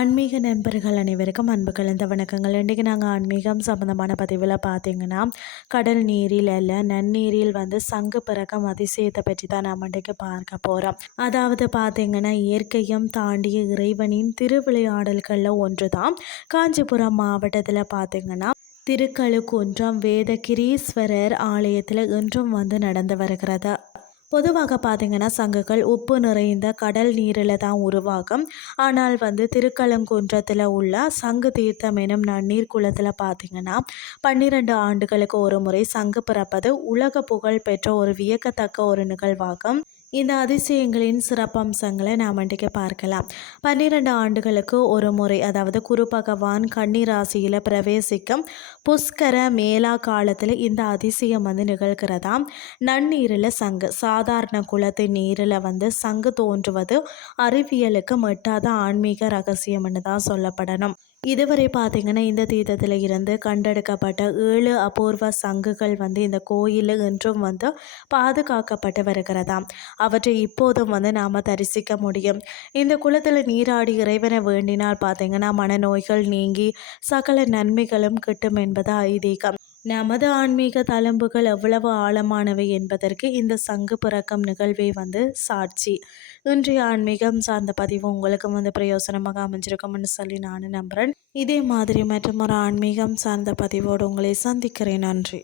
ஆன்மீக நண்பர்கள் அனைவருக்கும் அன்பு கலந்த வணக்கங்கள். இன்றைக்கி நாங்கள் ஆன்மீகம் சம்மந்தமான பதிவில் பார்த்தீங்கன்னா, கடல் நீரில் அல்ல நன்னீரில் சங்கு பிறக்கம் அதிசயத்தை பற்றி தான் நாம் இன்றைக்கு பார்க்க போகிறோம். அதாவது பார்த்தீங்கன்னா, இயற்கையும் தாண்டிய இறைவனின் திருவிளையாடல்களில் ஒன்று தான் காஞ்சிபுரம் மாவட்டத்தில் பார்த்தீங்கன்னா திருக்கழுக்குன்றம் வேதகிரீஸ்வரர் ஆலயத்தில் இன்றும் நடந்து வருகிறது. பொதுவாக பார்த்தீங்கன்னா சங்குகள் உப்பு நிறைந்த கடல் நீரில் தான் உருவாகும். ஆனால் திருக்கழுக்குன்றத்தில் உள்ள சங்கு தீர்த்தம் எனும் நன்னீர் குளத்தில் பார்த்தீங்கன்னா 12 ஆண்டுகளுக்கு ஒரு முறை சங்கு பிறப்பது உலக புகழ் பெற்ற ஒரு வியக்கத்தக்க ஒரு நிகழ்வாகும். இந்த அதிசயங்களின் சிறப்பம்சங்களை நாம் இன்றைக்கு பார்க்கலாம். 12 ஆண்டுகளுக்கு ஒரு முறை, அதாவது குரு பகவான் கன்னி ராசியில் பிரவேசிக்கும் புஷ்கர மேலா காலத்தில் இந்த அதிசயம் நிகழ்கிறதாம். நன்னீரில் சங்கு, சாதாரண குளத்தின் நீரில் சங்கு தோன்றுவது அறிவியலுக்கு எட்டாத ஆன்மீக ரகசியம்னு தான் சொல்லப்படணும். இதுவரை பார்த்தீங்கன்னா இந்த தீர்த்தத்தில் இருந்து கண்டெடுக்கப்பட்ட 7 அபூர்வ சங்குகள் இந்த கோயிலில் இன்றும் பாதுகாக்கப்பட்டு வருகிறதாம். அவற்றை இப்போதும் நாம் தரிசிக்க முடியும். இந்த குளத்தில் நீராடி இறைவனை வேண்டினால் பார்த்தீங்கன்னா மனநோய்கள் நீங்கி சகல நன்மைகளும் கிட்டும் என்பது ஐதீகம். நமது ஆன்மீக தழும்புகள் எவ்வளவு ஆழமானவை என்பதற்கு இந்த சங்கு பிறக்கம் நிகழ்வே சாட்சி. இன்றைய ஆன்மீகம் சார்ந்த பதிவு உங்களுக்கு பிரயோசனமாக அமைஞ்சிருக்கும்னு சொல்லி நான் நம்புகிறேன். இதே மாதிரி மற்றும் ஒரு ஆன்மீகம் சார்ந்த பதிவோடு உங்களை சந்திக்கிறேன். நன்றி.